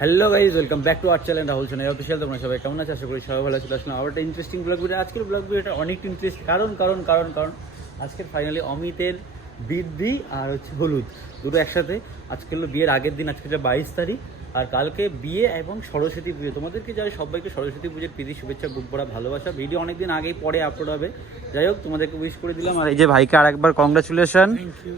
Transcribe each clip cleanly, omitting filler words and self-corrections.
Hello guys, welcome back to our channel Rahul Sonai official. তোমরা সবাই কেমন আছো? আশা করি সবাই ভালো আছো। আসলে আবার একটা ইন্টারেস্টিং ব্লগ ভিডিও। আজকের ব্লগ ভিডিওটা অনেক ইন্টারেস্ট, কারণ আজকের ফাইনালি অমিতের বৃদ্ধি আর হচ্ছে হলুদ দুটো একসাথে। আজকে হলো বিয়ের আগের দিন, আজকে 22 তারিখ, আর কালকে বিয়ে এবং সরস্বতী পুজো। তোমাদেরকে যাই সবাইকে সরস্বতী পুজোর প্রীতি শুভেচ্ছা, বুক ভরা ভালোবাসা। ভিডিও অনেকদিন আগেই পরে আপলোড হবে, যাই হোক তোমাদেরকে উইশ করে দিলাম। আর এই যে ভাইকে আরেকবার কংগ্রাচুলেশন,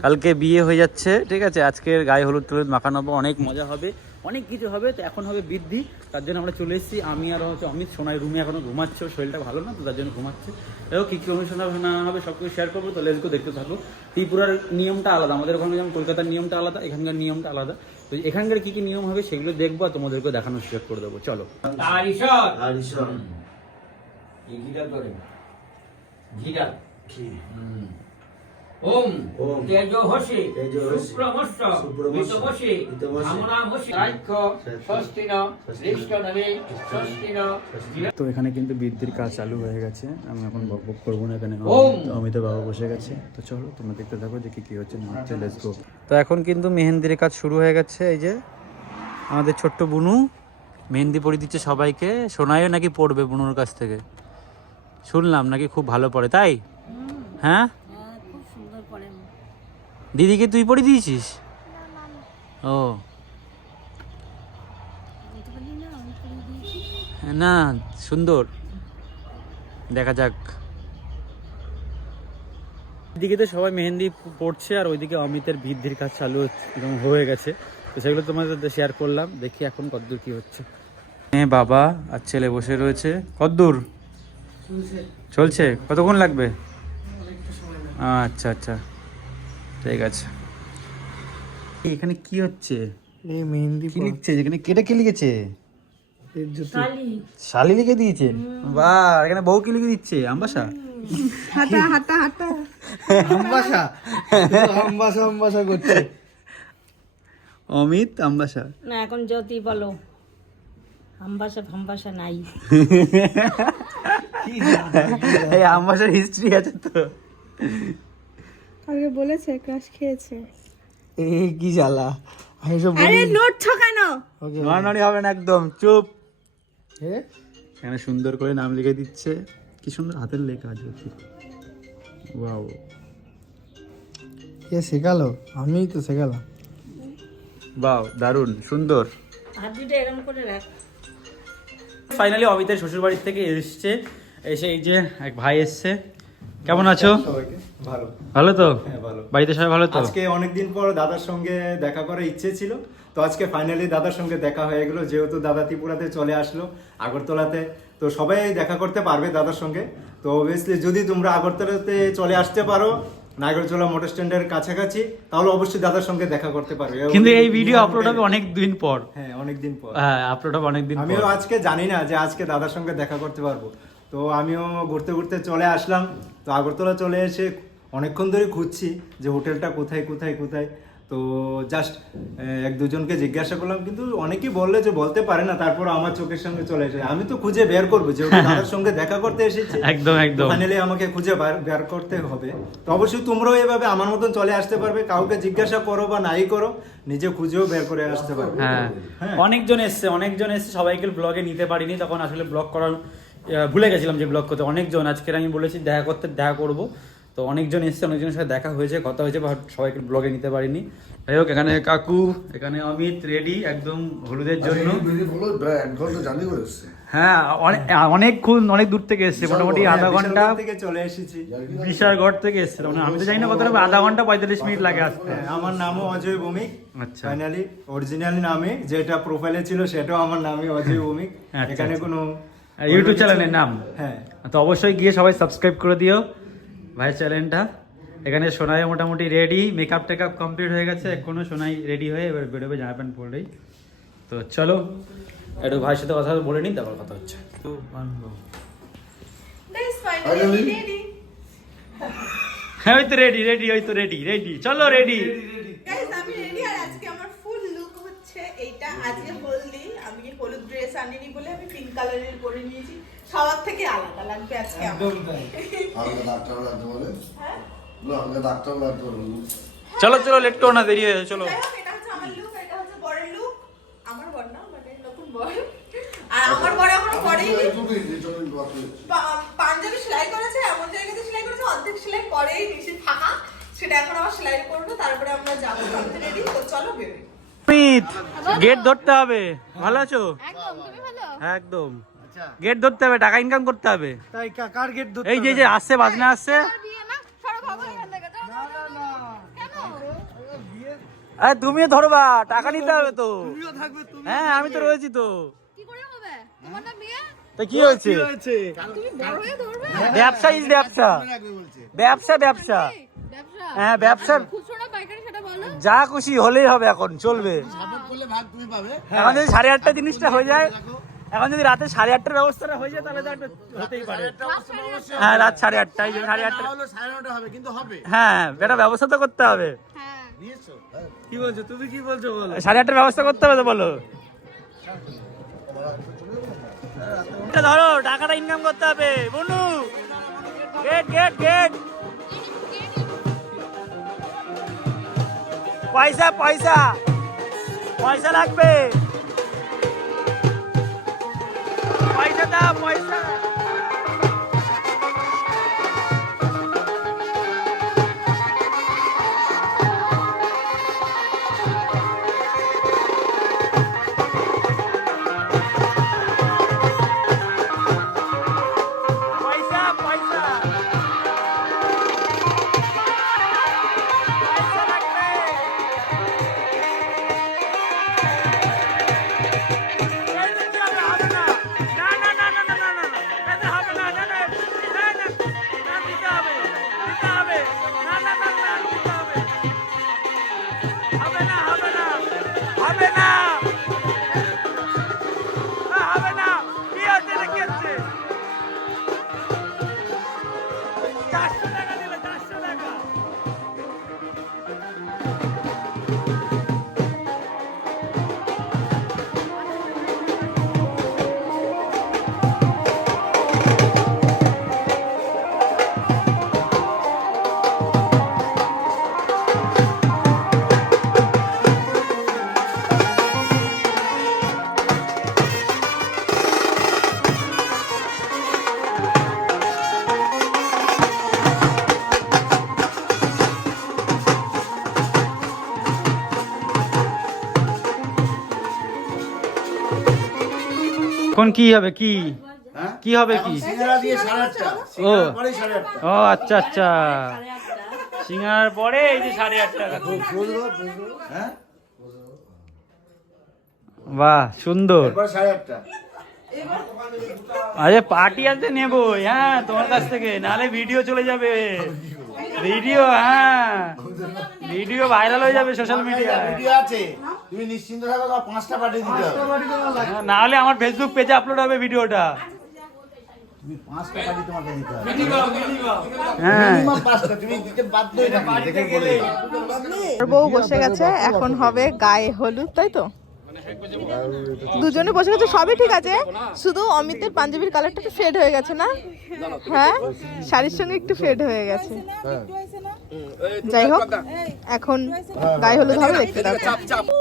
কালকে বিয়ে হয়ে যাচ্ছে, ঠিক আছে। আজকের গায়ে হলুদ টলুদ মাখানো হবে, অনেক মজা হবে, অনেক কিছু হবে। তো এখন হবে বৃদ্ধি, তার জন্য আমরা চলে এসেছি। আমি আর হচ্ছে অমিত সোনাই রুমে এখনও ঘুমাচ্ছে, শরীরটা ভালো না তো তার জন্য ঘুমাচ্ছে। দেখো কী কী অনুষ্ঠান হবে সব কিছু শেয়ার করবো। তো লেটস গো, দেখতে থাকো। ত্রিপুরার নিয়মটা আলাদা, আমাদের ওখানে যেমন কলকাতার নিয়মটা আলাদা, এখানকার নিয়মটা আলাদা। তো এখানকার কী কী নিয়ম হবে সেগুলো দেখবো আর তোমাদেরকে দেখানোর শেয়ার করে দেবো। চলো। ওম তেজোহসি শুক্রমস্য মিতমসি আমনামসি রাক্ষ ষষ্ঠিন জ্যেষ্ঠনবে ষষ্ঠিন। তো এখানে কিন্তু বৃদ্ধির কাজ চালু হয়ে গেছে, আমি এখন বকবক করবো না, এখানে অমিত বাবা বসে গেছে। তো চলো তোমরা দেখতে থাকো যে কী কী হচ্ছে না হচ্ছে। Let's go. তো এখন কিন্তু মেহেন্দির কাজ শুরু হয়ে গেছে। এই যে আমাদের ছোট্ট বুনু মেহেন্দি পরিয়ে দিচ্ছে সবাইকে। সোনাইও নাকি পড়বে বুনুর কাছ থেকে, শুনলাম নাকি খুব ভালো পড়ে, তাই? হ্যাঁ, দিদিকে তুই পড়ে দিয়েছিস? ও না, সুন্দর, দেখা যাক। এদিকে তো সবাই মেহেন্দি পড়ছে আর ওইদিকে অমিতের বৃদ্ধির কাজ চালু হয়ে গেছে। তো সেগুলো তোমাদের শেয়ার করলাম। দেখি এখন কতদূর কি হচ্ছে। বাবা আর ছেলে বসে রয়েছে। কতদূর চলছে? কতক্ষণ লাগবে? আচ্ছা আচ্ছা, ঠিক আছে। এখানে কি হচ্ছে? এই মেহেন্দি কি লিখছে এখানে? কেটে কি লিখেছে? শালি লিখে দিয়েছে। বাহ, এখানে বউ কি লিখে দিচ্ছে? আমবাসা হাতা হাতা হাতা আমবাসা আমবাসা আমবাসা করছে অমিত আমবাসা না, এখন জ্যোতি বলো আমবাসা ফাম্বাসা নাই। এই আমবাসার হিস্ট্রি আছে তো। আগে বলেছে ক্রাশ খেয়েছে। এই কি জ্বালা! আরে নড়ছো কেন? নড়ানড়ি হবে না, একদম চুপ। এখানে সুন্দর করে নাম লিখে দিচ্ছে। কি সুন্দর হাতের লেখা আছে। ওয়াও, কে শেখালো? আমিই তো শেখালাম। বাহ, দারুণ সুন্দর। হাত দুটো এরকম করে রাখ। ফাইনালি অমিতের শ্বশুর বাড়ির থেকে এসছে, এসে এই যে এক ভাই এসছে। কেমন আছো? সবাইকে ভালো। ভালো তো? হ্যাঁ ভালো। বাড়িতে সবাই ভালো তো? আজকে অনেকদিন পর দাদার সঙ্গে দেখা করার ইচ্ছে ছিল, তো আজকে ফাইনালি দাদার সঙ্গে দেখা হয়ে গেল। যেহেতু দাদা ত্রিপুরাতে চলে আসলো আগরতলাতে, তো সবাই দেখা করতে পারবে দাদার সঙ্গে। তো অবভিয়াসলি যদি তোমরা আগরতলাতে চলে আসতে পারো, নাগরচোলা মোটর স্ট্যান্ডের কাছাকাছি, তাহলে অবশ্যই দাদার সঙ্গে দেখা করতে পারবে। কিন্তু এই ভিডিও আপলোড হবে অনেক দিন পর। হ্যাঁ, অনেকদিন পর। হ্যাঁ, আপলোড হবে অনেক দিন পর। আমিও আজকে জানি না যে আজকে দাদার সঙ্গে দেখা করতে পারবো, তো আমিও ঘুরতে ঘুরতে চলে আসলাম। তো আগরতলা চলে এসে অনেকক্ষণ ধরে খুঁজছি যে হোটেলটা কোথায় কোথায় কোথায়। তো জাস্ট এক দুজনকে জিজ্ঞাসা করলাম, কিন্তু অনেকেই বললে যে বলতে পারে না, তারপর আমার চোখের সামনে চলে এসে আমি তো খুঁজে বের করবো, যে দাদার সঙ্গে দেখা করতে এসেছি। একদম একদম, ফাইনালি আমাকে খুঁজে বের করতে হবে। তো অবশ্যই তোমরাও এভাবে আমার মতন চলে আসতে পারবে, কাউকে জিজ্ঞাসা করো বা নাই করো, নিজে খুঁজেও বের করে আসতে পারবে। হ্যাঁ, অনেকজন এসছে, সবাইকে ব্লগে নিতে পারিনি, তখন আসলে ব্লগ করার ভুলে গেছিলাম যে ব্লগ করতে। অনেকজন আজকের আমি বলেছি দেখা করবো, তো অনেকজন এসছে, অনেকজনের সাথে দেখা হয়েছে, কথা হয়েছে, বাট সবাইকে ব্লগে নিতে পারিনি। যাই হোক, এখানে কাকু, এখানে অমিত রেডি একদম হলুদের জন্য। হ্যাঁ, অনেক দূর থেকে এসছে, মোটামুটি আধা ঘন্টা থেকে চলে এসেছি। বিশালগড় থেকে এসছে, মানে আমি তো জানি না কতটা, আধা ঘন্টা 45 মিনিট লাগে আসতে। আমার নামও অজয় ভৌমিক। আচ্ছা, ফাইনালি অরিজিনাল নামে যেটা প্রোফাইলে ছিল সেটাও আমার নামে অজয় ভৌমিক। আচ্ছা, এখানে কোনো ইউটিউব চ্যানেলের নাম। হ্যাঁ, তো অবশ্যই গিয়ে সবাই সাবস্ক্রাইব করে দিও ভাই চ্যানেলটা। এখানে সোনাই মোটামুটি রেডি, মেকআপ টেকআপ কমপ্লিট হয়ে গেছে, এখনো সোনাই রেডি হয়ে এবার বেরোবে জামা প্যান্ট পরলেই। তো চলো একটু ভাইয়ের সাথে কথা বলে নিই, তারপর কথা হচ্ছে। হ্যাঁ, ওই তো রেডি, চলো রেডি। আমি রেডি, আর আজকে আমার ফুল লুক হচ্ছে এইটা। আজকে হলদি, আমি হলুদ ড্রেস আনিনি বলে আমি পিঙ্ক কালারের পরে নিয়েছি, সবার থেকে আলাদা লাগবে আজকে আমার। চলো লেট করো না, দেরি হয়ে চলো। এটা হচ্ছে আমার লুক, এটা হচ্ছে বরের লুক। আমার বর না, মানে বল। আর আমার বড় এখনো করেই পাঞ্জাবি সেলাই করেছে, এমন জায়গাতে সেলাই করেছে অর্ধেক সেলাই করেই নিচে ফাঁকা, সেটা এখন আবার সেলাই করবো, তারপরে আমরা যাবো রেডি। তো চলো বেরোই। গেট ধরতে হবে, ভালো আছো? একদম, তুমি ভালো? একদম গেট ধরতে হবে, টাকা ইনকাম করতে হবে। তাই কার গেট ধরতে এই যে আসছে বাজনা আসছে। বিয়ে না, সরো ভাগো এখান থেকে, যাও, যাও, যাও। কেন? আরে তুমিও ধরবা, টাকা নিতে হবে তো। হ্যাঁ আমি তো রয়েছি তো। কি করে হবে? তোমার না বিয়ে? তো কি হয়েছে? তুমি বড় হয়ে ধরবে? ব্যবসা ইজ ব্যবসা, ব্যবসা ব্যবসা। ব্যবসা? হ্যাঁ ব্যবসা, খুচরো না পাইকারি সেটা বলো। যা খুশি হলেই হবে, এখন চলবে। এখন যদি 8:30 জিনিসটা হয়ে যায়, এখন যদি রাতে 8:30 ব্যবস্থাটা হয়ে যায়, তাহলে তো একটা হতেই পারে। হ্যাঁ রাত 8:30, 8:30 হ্যাঁ এটা ব্যবস্থা তো করতে হবে। হ্যাঁ। কি বলছো তুমি, কি বলছো বলো? 8:30 ব্যবস্থা করতে হবে তো, বলো। এটা ধরো, টাকাটা ইনকাম করতে হবে বনু। গেট গেট গেট, পয়সা পয়সা পয়সা লাগবে, পয়সা দাও পয়সা। পয়সা পয়সা পয়সা লাগবে। এখন কি হবে, কি কি হবে, কি? ও ও আচ্ছা আচ্ছা, সিঙ্গার পরে এই যে 8:30। বাহ সুন্দর। আরে পার্টি আছে নেবো, হ্যাঁ তোমার কাছ থেকে, নাহলে ভিডিও চলে যাবে। ভিডিও, হ্যাঁ ভিডিও ভাইরাল হয়ে যাবে সোশ্যাল মিডিয়ায়। ভিডিও আছে, তুমি নিশ্চিন্ত থাকো, 5টা পাঠিয়ে দিতে হবে। নাহলে আমার ফেসবুক পেজে আপলোড হবে ভিডিওটা। তুমি 5টা পাঠিয়ে তোমাকে দিতে হবে। হ্যাঁ মিনিমাম 5টা, তুমি দিতে বাধ্য হয়ে যাবে, দেখে গেলে। ওর বউ বসে গেছে, এখন হবে গায়ে হলুদ, তাই তো? দুজনে বসে গেছে, সবই ঠিক আছে, শুধু অমিতের পাঞ্জাবির কালারটা একটু ফেড হয়ে গেছে না? হ্যাঁ শাড়ির সঙ্গে একটু ফেড হয়ে গেছে। যাই হোক, এখন গায়ে হলুদ হবে, দেখতে থাকো।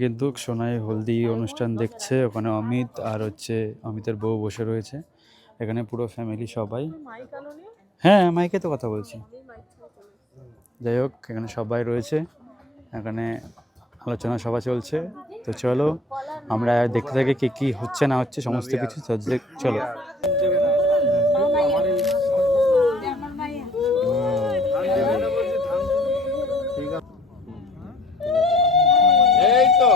কিন্তু সোনাই হলদি অনুষ্ঠান দেখছে, ওখানে অমিত আর হচ্ছে অমিতের বউ বসে রয়েছে, এখানে পুরো ফ্যামিলি সবাই। হ্যাঁ মাইকে তো কথা বলছি। যাই হোক এখানে সবাই রয়েছে, এখানে আলোচনা সভা চলছে। তো চলো আমরা দেখতে থাকি কি কি হচ্ছে না হচ্ছে সমস্ত কিছু। চলো এই তো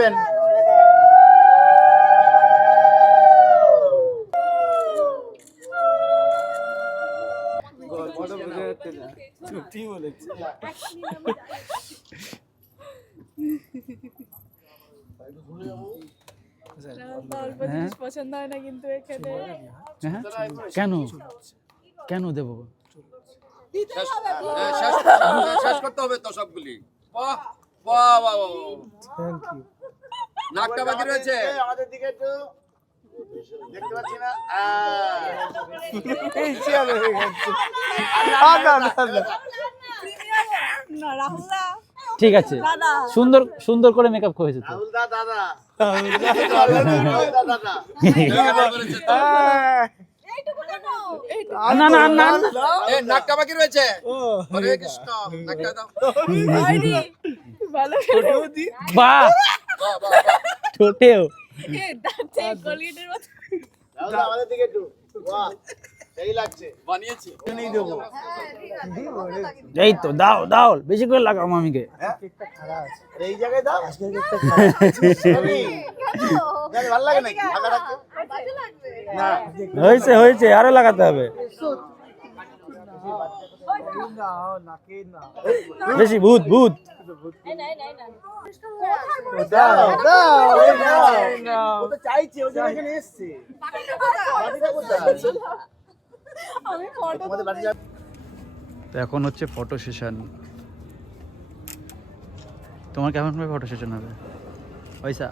দেখবেন। অল্প জিনিস পছন্দ হয় না কিন্তু এখানে হ্যাঁ কেন কেন দেবো শেষ করতে হবে তো সবগুলি বাহ বাহ বাহ নাকটা বাকি রয়েছে আমাদের দিকে একটু দেখতে পাচ্ছি না না রাহুল দা ঠিক আছে সুন্দর সুন্দর করে মেকআপ করেছে তো রাহুল দা দাদা দাদা না না না এ নাকটা বাকি রয়েছে হরে কৃষ্ণ নাকটা দাও ভালো বাহ বাহ বাহ ছোটেও এ দাঁতে কলগেটের মতো রাহুল দা আমাদের দিকে একটু বাহ সেই লাগছে বানিয়েছি নেই দেবো এই তো দাও দাও বেশি করে লাগাও মামিকে এই জায়গায় দাও ভালো লাগে নাকি ফাঁকা রাখতে না হয়েছে হয়েছে আরো লাগাতে হবে বেশি ভূত ভূত দাও দাও ও তো চাইছে ও জন্য এখানে এসেছে বাড়িটা কোথায় আমি ফটো তোমাদের বাড়ি যাবে তো এখন হচ্ছে ফটো সেশন তোমার কেমন ভাবে ফটো সেশন হবে পয়সা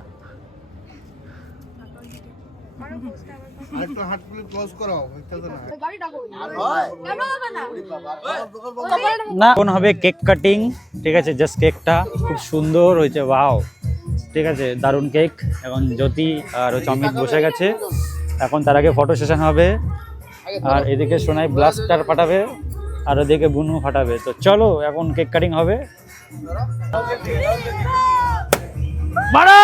আরেকটু হাতগুলো ক্লোজ করাও একটা তো না না এখন হবে কেক কাটিং ঠিক আছে জাস্ট কেকটা খুব সুন্দর হয়েছে ওয়াও ঠিক আছে দারুণ কেক এখন জ্যোতি আর হচ্ছে অমিত বসে গেছে এখন তার আগে ফটো সেশন হবে আর এদিকে সোনাই ব্লাস্টার ফাটাবে আর ওদিকে বুনু ফাটাবে তো চলো এখন কেক কাটিং হবে মারো!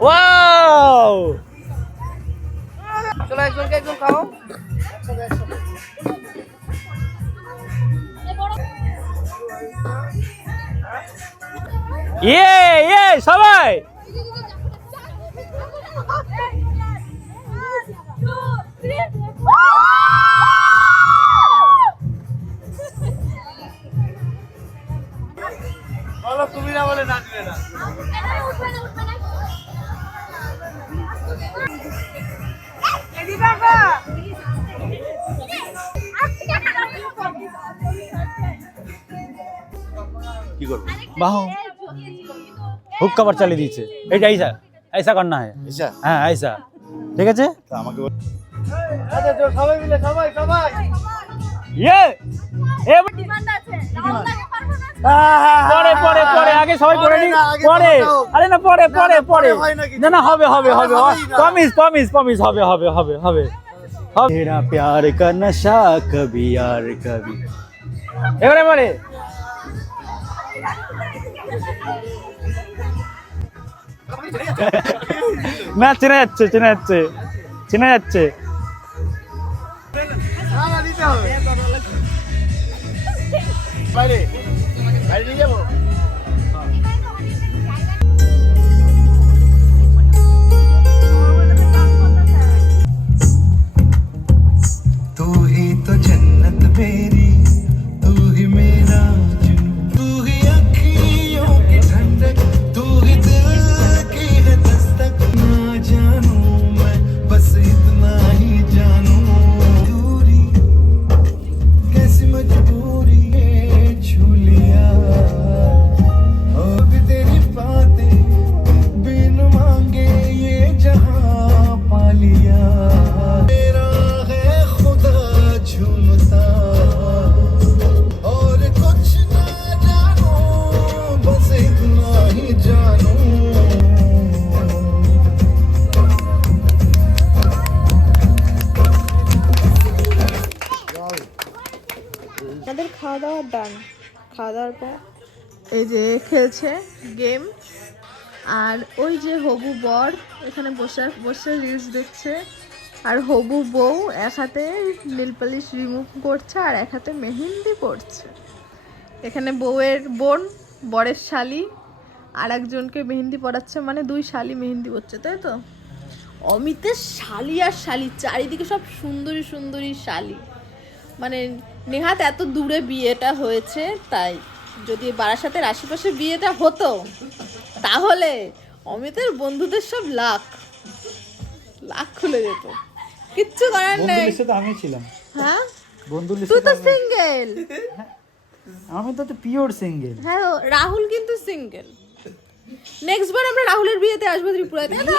ওয়াও চলো একজনকে একজন খাও ইয়ে ইয়ে সবাই বলো তুমি না বলে নাচবে না কি করব বাহো হুক কভার চালিয়ে দিয়েছে এইটা ऐसा ऐसा करना है এসা হ্যাঁ ऐसा ঠিক আছে তো আমাকে আচ্ছা তো সবাই মিলে সবাই সবাই ইয়ে এ পরে পরে পরে আগে সবাই পরে নি পরে আরে না পরে পরে পরে না না হবে হবে হবে প্রমিস প্রমিস প্রমিস হবে হবে হবে হবে मेरा प्यार का नशा कभी यार कभी এবারে পরে না চেনা যাচ্ছে চেনা যাচ্ছে চেনা যাচ্ছে দিতে হবে বাইরে বাইরে নিয়ে যাবো तू ही तो जन्नत मेरी तू ही मेरा जुनून तू ही अखियों की ठंडक तू ही दिल की है दस्तक ना जानू मैं बस इतना ही जानू दूरी कैसी मजबूरी है छू लिया और भी तेरी बातें बिन मांगे ये जहां पा लिया तेरा है खुदा झूमता और कुछ ना जानू बस इतना ही जानू আমাদের খাওয়া দাওয়ার ডান খাওয়া দাওয়ার পর এই যে খেলছে গেম আর ওই যে হবু বর এখানে বসে বসে রিলস দেখছে আর হবু বউ এক হাতে নেল পালিশ রিমুভ করছে আর এক হাতে মেহেন্দি পড়ছে এখানে বউয়ের বোন বরের শালি আর একজনকে মেহেন্দি পড়াচ্ছে মানে দুই শালি মেহেন্দি পড়ছে তাই তো অমিতের শালি আর শালি চারিদিকে সব সুন্দরী সুন্দরী শালি মানে নেহাত এত দূরে বিয়েটা হয়েছে তাই যদি বারাসাতের আশেপাশে বিয়েটা হতো তাহলে অমিতের বন্ধুদের সব লাখ খুলে যেত, কিচ্ছু করার বন্ধু নেই। লিস্টে তো আমি ছিলাম। হ্যাঁ বন্ধু তুই লিস্টে তো সিঙ্গেল। আমি তো পিওর সিঙ্গেল। হ্যাঁ রাহুল কিন্তু সিঙ্গেল। নেক্সট বার আমরা রাহুলের বিয়েতে আসবো ত্রিপুরায়, তাই তো?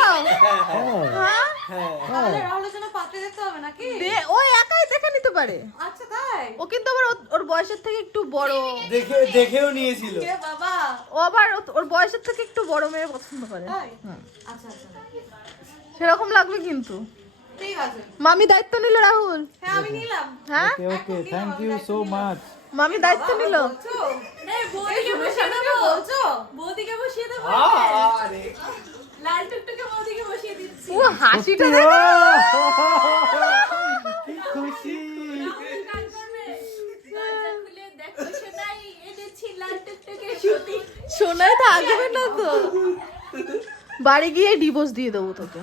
হ্যাঁ রাহুলের জন্য পাত্র দেখতে হবে নাকি? ও একাই দেখে নিতে পারে। আচ্ছা তাই? ও কিন্তু আবার ওর বয়সের থেকে একটু বড়। দেখেও নিয়েছিল। এ বাবা, ও আবার ওর বয়সের থেকে একটু বড় মেয়ে পছন্দ করে। তাই? আচ্ছা আচ্ছা, সেরকম লাগবে কিন্তু। ঠিক আছে। মামি দায়িত্ব নিল রাহুল। হ্যাঁ আমি নিলাম। হ্যাঁ okay thank you so much. মামি দায়িত্ব নিল। বলছো? এই বৌদিকে বসিয়ে দেবো বলছো? বৌদিকে বসিয়ে দেবো? লাল টুকটুকে বৌদিকে বসিয়ে দিচ্ছি। ও হাসিটা দেখো। কি খুশি। গান করবে। দরজা খুলে দেখো শোনাই, এনেছি লাল টুকটুকে সুতি। শোনায় তো আগবে না তো। বাড়ি গিয়ে ডিভোর্স দিয়ে দেবো তোকে,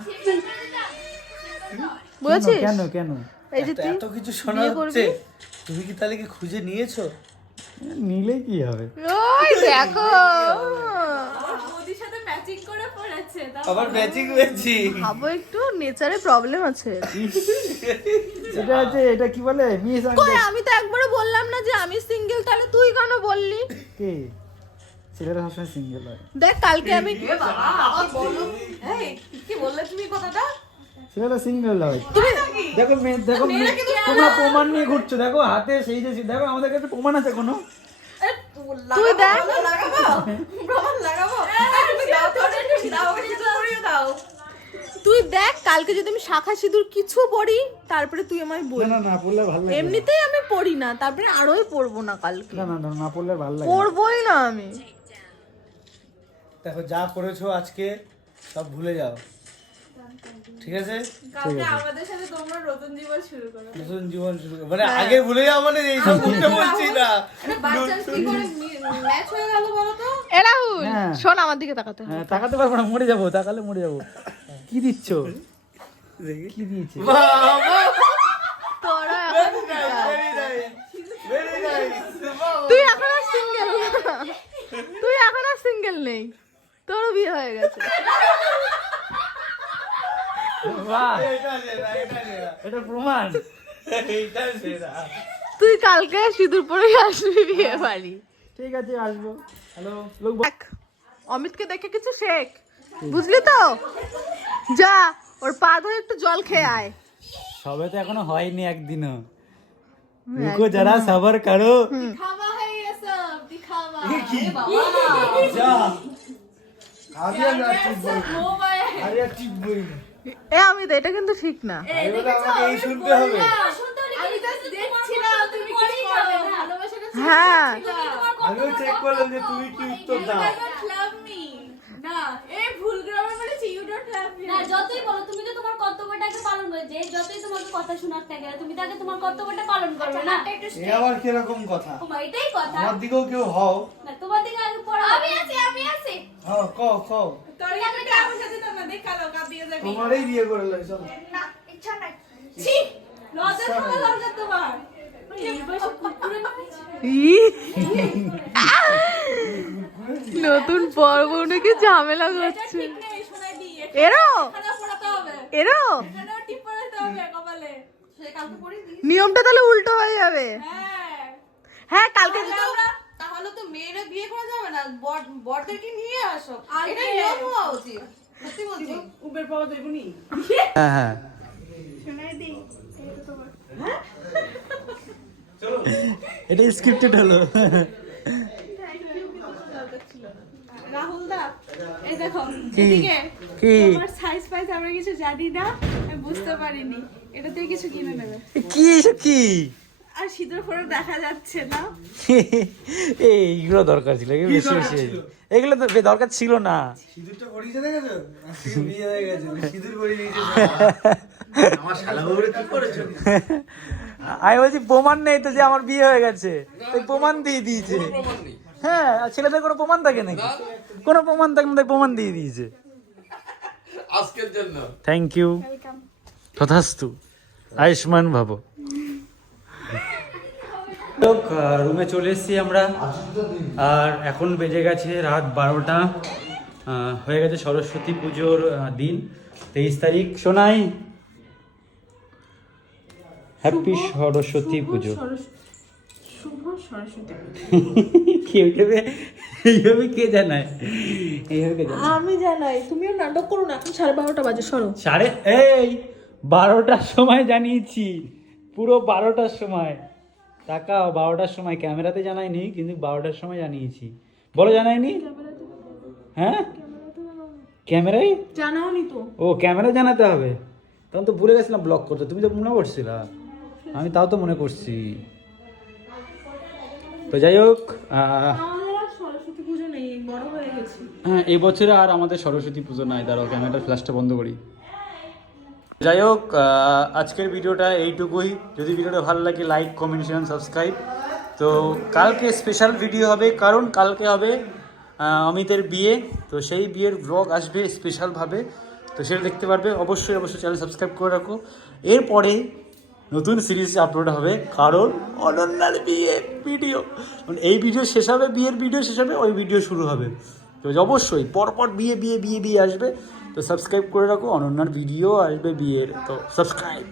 বুঝেছিস? কেন কেন? এই যে তুই এত কিছু শোনা বিয়ে হচ্ছে, করবি? তুমি কি তাহলে কি খুঁজে নিয়েছো? নিলে কি হবে? ওই দেখো বৌদির সাথে ম্যাচিং করে পড়েছে। আবার ম্যাচিং হয়েছি। ভাবো একটু নেচারে প্রবলেম আছে। এটা আছে, এটা কি বলে মিস কই আমি তো একবারও বললাম না যে আমি সিঙ্গেল, তাহলে তুই কেন বললি? কে? ছেলেরা সবসময় সিঙ্গেল হয়। দেখ কালকে আমি বলো, এই কি বললে তুমি কথাটা? ছেলেরা সিঙ্গেল হয়। দেখো দেখো তোমরা প্রমাণ নিয়ে ঘুরছো, দেখো হাতে সেই যে দেখো আমাদের কাছে প্রমাণ আছে কোনো? তুই দেখ লাগাবো, প্রমাণ লাগাবো। তুমি দাও তো, দাও কিছু করিয়ে দাও। তুই দেখ কালকে যদি আমি শাখা সিঁদুর কিছু পড়ি তারপরে তুই আমায় বল। না না পড়লে ভালো লাগে। এমনিতেই আমি পড়ি না, তারপরে আরোই পড়বো না কালকে। না না না পড়লে ভালো লাগে। পড়বোই না আমি। দেখো যা করেছো আজকে সব ভুলে যাও, ঠিক আছে? কালকে আমাদের সাথে তোমরা নতুন জীবন শুরু করো। নতুন জীবন শুরু মানে আগে ভুলে যাও মানে এইসব করতে বলছি না। বাচ্চার কি করে ম্যাচ হয়ে গেল বলো তো? এ রাহুল হ্যাঁ। শোন আমার দিকে তাকাতে হবে। হ্যাঁ তাকাতে পারবো না, মরে যাবো, তাকালে মরে যাবো। কি দিচ্ছ? কি দিয়েছে? তোরা এখন তুই এখন আর সিঙ্গেল, তুই এখন আর সিঙ্গেল নেই, তোরও বিয়ে হয়ে গেছে। বাহ, এটা প্রমাণ। তুই কালকে সিঁদুর পরে আসবি বিয়ে বাড়ি। ঠিক আছে আসবো। হ্যালো দেখ অমিতকে দেখে কিছু শেখ, বুঝলি তো? যা ওর পা ধরে একটু জল খেয়ে আয়। সবে তো এখনো হয়নি একদিনও। রুকো যারা সবার করো। দিখাवा है ये सब, दिखावा। কি? अरे बाबा, যা আমি না ঠিক বলি। हो गए। আরে ঠিক বলি। এ অমিত এটা কিন্তু ঠিক না। আমাকে এই শুনতে হবে। আমি জাস্ট দেখছিলাম তুমি কি করবে, ভালোবাসাটা চেক হ্যাঁ আমিও চেক করলাম যে তুমি কি উত্তর দাও। লাভ মি না, এই ভুল গ্রামার বলেছি, ইউ ডোন্ট লাভ মি না যতই বলো তুমি তো তোমার কর্তব্যটাকে পালন করে, যে যতই তোমাকে কথা শোনাক না কেন তুমি তাকে তোমার কর্তব্যটা পালন করবে না। এ আবার কিরকম কথা? তোমার এটাই কথা। আমার দিকেও কেউ হও। না তোমার দিকে আগে পড়া। আমি আছি হ্যাঁ কও কও। তোর এখানে আমার সাথে তো না দেখালো কাপ দিয়ে যাবি তোমারই বিয়ে করে লাগছে। না, ইচ্ছা নাই। ছি, লজ্জা করা দরকার তোমার। এই বয়সে কুকুরের নতুন পর্ব নাকি ঝামেলা করছে। ঠিক নেই, শোনাই দি। এরো এখানে পড়াতে হবে, এরো এখানে টিপ পড়াতে হবে কপালে। সে কালকে পড়িয়ে দিই। নিয়মটা তাহলে উল্টো হয়ে যাবে। হ্যাঁ, হ্যাঁ কালকে তাহলে তো মেয়েরা বিয়ে করা যাবে না, বরদেরকে নিয়ে আসো, এটা নিয়ম হওয়া উচিত। সত্যি বলছি। উবের পাওয়া যাবে নি? হ্যাঁ হ্যাঁ শোনাই দি। এটা স্ক্রিপ্টেড হলো। রাহুল দা, এই দেখো কি? এদিকে কি? তোমার সাইজ ফাইজ আমরা কিছু জানি না, আমি বুঝতে পারিনি, এটা থেকে কিছু কিনে নেবে। কি এসব কি? আর সিঁদুর পরে দেখা যাচ্ছে না। এইগুলো দরকার ছিল, এগুলো বেশি বেশি এগুলো তো দরকার ছিল না। সিঁদুরটা পরিয়েছে দেখেছো? আজকে বিয়ে হয়ে গেছে, সিঁদুর পরিয়ে দিয়েছে। আমার শালা বউরে কি করেছো? আমি বলছি প্রমাণ নেই তো যে আমার বিয়ে হয়ে গেছে, তাই প্রমাণ দিয়ে দিয়েছে। প্রমাণ নেই। হ্যাঁ আর ছেলেদের কোনো প্রমাণ থাকে নাকি? কোনো প্রমাণ থাকে না, তাই প্রমাণ দিয়ে দিয়েছে। আজকের জন্য থ্যাংক ইউ, তথাস্তু, আয়ুষ্মান ভব। রুমে চলে এসেছি আমরা, আর এখন বেজে গেছে রাত 12টা। হয়ে গেছে সরস্বতী পুজোর দিন, 23 তারিখ। শোনাই হ্যাপি সরস্বতী পুজো। এইভাবে কে জানায়? আমি জানাই, তুমিও নাটক করো না। এখন 12:30 বাজে, সরো। এই 12টার সময় জানিয়েছি, পুরো 12টার সময়। তাকাও, 12টার সময় ক্যামেরাতে জানাইনি, কিন্তু 12টার সময় জানিয়েছি। বলো জানাইনি? হ্যাঁ, ক্যামেরায় জানাওনি তো। ও ক্যামেরা জানাতে হবে, তখন তো ভুলে গেছিলাম ব্লগ করতে। তুমি তো মনে করছিলা, আমি তাও তো মনে করছি। তো যাই হোক, সরস্বতী পুজো নেই, বড় হয়ে গেছি। হ্যাঁ, এই বছরে আর আমাদের সরস্বতী পুজো নাই। দাঁড়াও, ক্যামেরার ফ্ল্যাশটা বন্ধ করি। যাই হোক, আজকের ভিডিওটা এইটুকুই। যদি ভিডিওটা ভালো লাগে লাইক, কমেন্ট, শেয়ার, সাবস্ক্রাইব। তো কালকে স্পেশাল ভিডিও হবে, কারণ কালকে হবে অমিতের বিয়ে। তো সেই বিয়ের ব্লগ আসবে স্পেশালভাবে, তো সেটা দেখতে পারবে। অবশ্যই চ্যানেল সাবস্ক্রাইব করে রাখো। এরপরে নতুন সিরিজ আপলোড হবে, কারণ অনন্যার বিয়ে ভিডিও, মানে এই ভিডিও শেষ হবে, বিয়ের ভিডিও শেষ হবে, ওই ভিডিও শুরু হবে। তো অবশ্যই পরপর বিয়ে আসবে। তো সাবস্ক্রাইব করে রাখো, অনন্যার ভিডিও আসবে বিয়ের। তো সাবস্ক্রাইব।